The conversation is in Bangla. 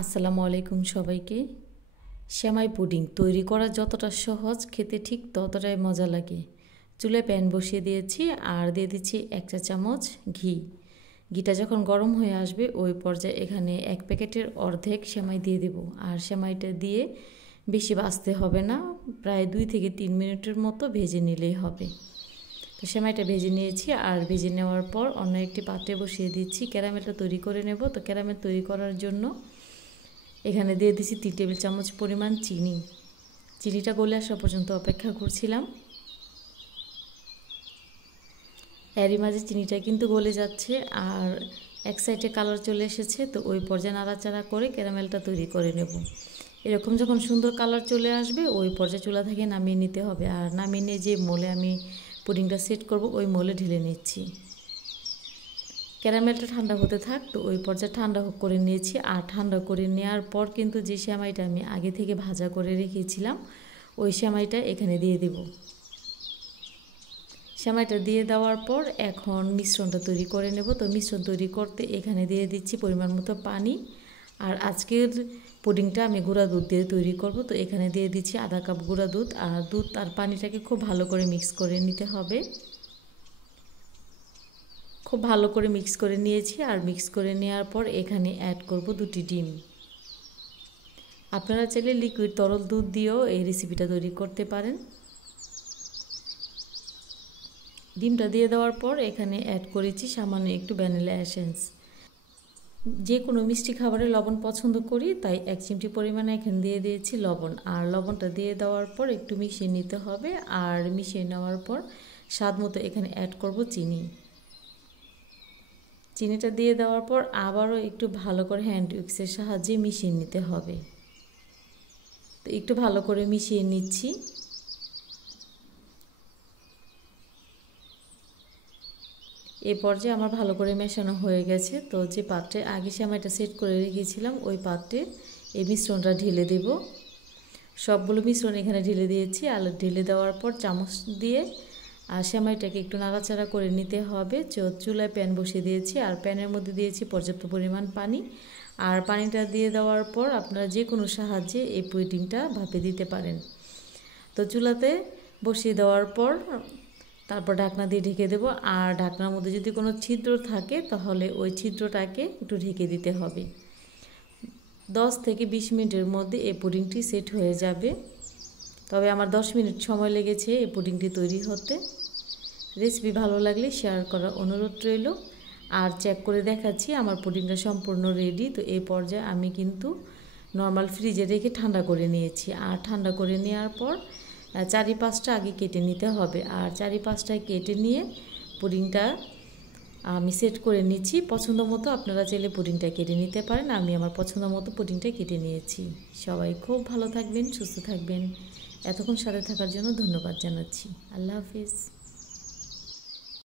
আসসালামু আলাইকুম সবাইকে। সেমাই পুডিং তৈরি করা যতটা সহজ, খেতে ঠিক ততটাই মজা লাগে। চুলায় প্যান বসিয়ে দিয়েছি আর দিয়ে দিচ্ছি 1 চা চামচ ঘি। ঘিটা যখন গরম হয়ে আসবে ওই পর্যায়ে এখানে 1 প্যাকেটের অর্ধেক সেমাই দিয়ে দেব। আর সেমাইটা দিয়ে বেশি ভাজতে হবে না, প্রায় 2 থেকে 3 মিনিটের মতো ভেজে নিলেই হবে। তো সেমাইটা ভেজে নিয়েছি আর ভেজে নেওয়ার পর অন্য একটি পাত্রে বসিয়ে দিচ্ছি। ক্যারামেলটা তৈরি করে নেব। তো ক্যারামেল তৈরি করার জন্য এখানে দিয়ে দিচ্ছি 3 টেবিল চামচ পরিমাণ চিনি। চিনিটা গলে আসা পর্যন্ত অপেক্ষা করছিলাম। এরই মাঝে চিনিটা কিন্তু গলে যাচ্ছে আর এক সাইডে কালার চলে এসেছে। তো ওই পর্যায়ে নাড়াচাড়া করে ক্যারামেলটা তৈরি করে নেব। এরকম যখন সুন্দর কালার চলে আসবে ওই পর্যায়ে চুলা থেকে নামিয়ে নিতে হবে। আর নামিয়ে নিয়ে যে মোলে আমি পুডিংটা সেট করব ওই মোলে ঢেলে নিচ্ছি। ক্যারামেলটা ঠান্ডা হতে থাক। তো ওই পর্যায়ে ঠান্ডা করে নিয়েছি। আর ঠান্ডা করে নেওয়ার পর কিন্তু যে সেমাইটা আমি আগে থেকে ভাজা করে রেখেছিলাম ওই সেমাইটা এখানে দিয়ে দেব। সেমাইটা দিয়ে দেওয়ার পর এখন মিশ্রণটা তৈরি করে নেব। তো মিশ্রণ তৈরি করতে এখানে দিয়ে দিচ্ছি পরিমাণ মতো পানি। আর আজকের পুডিংটা আমি গুঁড়া দুধ দিয়ে তৈরি করব। তো এখানে দিয়ে দিচ্ছি আধা কাপ গুঁড়া দুধ। আর দুধ আর পানিটাকে খুব ভালো করে মিক্স করে নিতে হবে। খুব ভালো করে মিক্স করে নিয়েছি। আর মিক্স করে নেওয়ার পর এখানে অ্যাড করব 2টি ডিম। আপনারা চাইলে লিকুইড তরল দুধ দিয়েও এই রেসিপিটা তৈরি করতে পারেন। ডিমটা দিয়ে দেওয়ার পর এখানে অ্যাড করেছি সামান্য একটু ভ্যানিলা এসেন্স। যে কোনো মিষ্টি খাবারে লবণ পছন্দ করি, তাই 1 চিমটি পরিমাণে এখানে দিয়ে দিয়েছি লবণ। আর লবণটা দিয়ে দেওয়ার পর একটু মিশিয়ে নিতে হবে। আর মিশিয়ে নেওয়ার পর স্বাদ মতো এখানে অ্যাড করব চিনি। চিনিটা দিয়ে দেওয়ার পর আবারও একটু ভালো করে হ্যান্ড উইক্সের সাহায্যে মিশিয়ে নিতে হবে। তো একটু ভালো করে মিশিয়ে নিচ্ছি। এই পর্যায়ে আমার ভালো করে মেশানো হয়ে গেছে। তো যে পাত্রে আগে সেমাইটা সেট করে রেখেছিলাম ওই পাত্রে এই মিশ্রণটা ঢেলে দেব। সবগুলো মিশ্রণ এখানে ঢেলে দিয়েছি। আর ঢেলে দেওয়ার পর চামচ দিয়ে আর সেমাইটাকে একটু নাড়াচাড়া করে নিতে হবে। চুলায় প্যান বসিয়ে দিয়েছি আর প্যানের মধ্যে দিয়েছি পর্যাপ্ত পরিমাণ পানি। আর পানিটা দিয়ে দেওয়ার পর আপনারা যে কোনো সাহায্যে এই পুডিংটা ভাপে দিতে পারেন। তো চুলাতে বসিয়ে দেওয়ার পর তারপর ঢাকনা দিয়ে ঢেকে দেব। আর ঢাকনার মধ্যে যদি কোনো ছিদ্র থাকে তাহলে ওই ছিদ্রটাকে একটু ঢেকে দিতে হবে। 10 থেকে 20 মিনিটের মধ্যে এই পুডিংটি সেট হয়ে যাবে। তবে আমার 10 মিনিট সময় লেগেছে এই পুডিংটি তৈরি হতে। রেসিপি ভালো লাগলে শেয়ার করার অনুরোধ রইল। আর চেক করে দেখাচ্ছি আমার পুডিংটা সম্পূর্ণ রেডি। তো এই পর্যায়ে আমি কিন্তু নর্মাল ফ্রিজে রেখে ঠান্ডা করে নিয়েছি। আর ঠান্ডা করে নেওয়ার পর 4-5টা আগে কেটে নিতে হবে। আর 4-5টায় কেটে নিয়ে পুডিংটা আমি সেট করে নিচ্ছি। পছন্দ মতো আপনারা চাইলে পুডিংটা কেটে নিতে পারেন। আমি আমার পছন্দ মতো পুডিংটা কেটে নিয়েছি। সবাই খুব ভালো থাকবেন, সুস্থ থাকবেন। এতক্ষণ সাথে থাকার জন্য ধন্যবাদ জানাচ্ছি। আল্লাহ হাফিজ।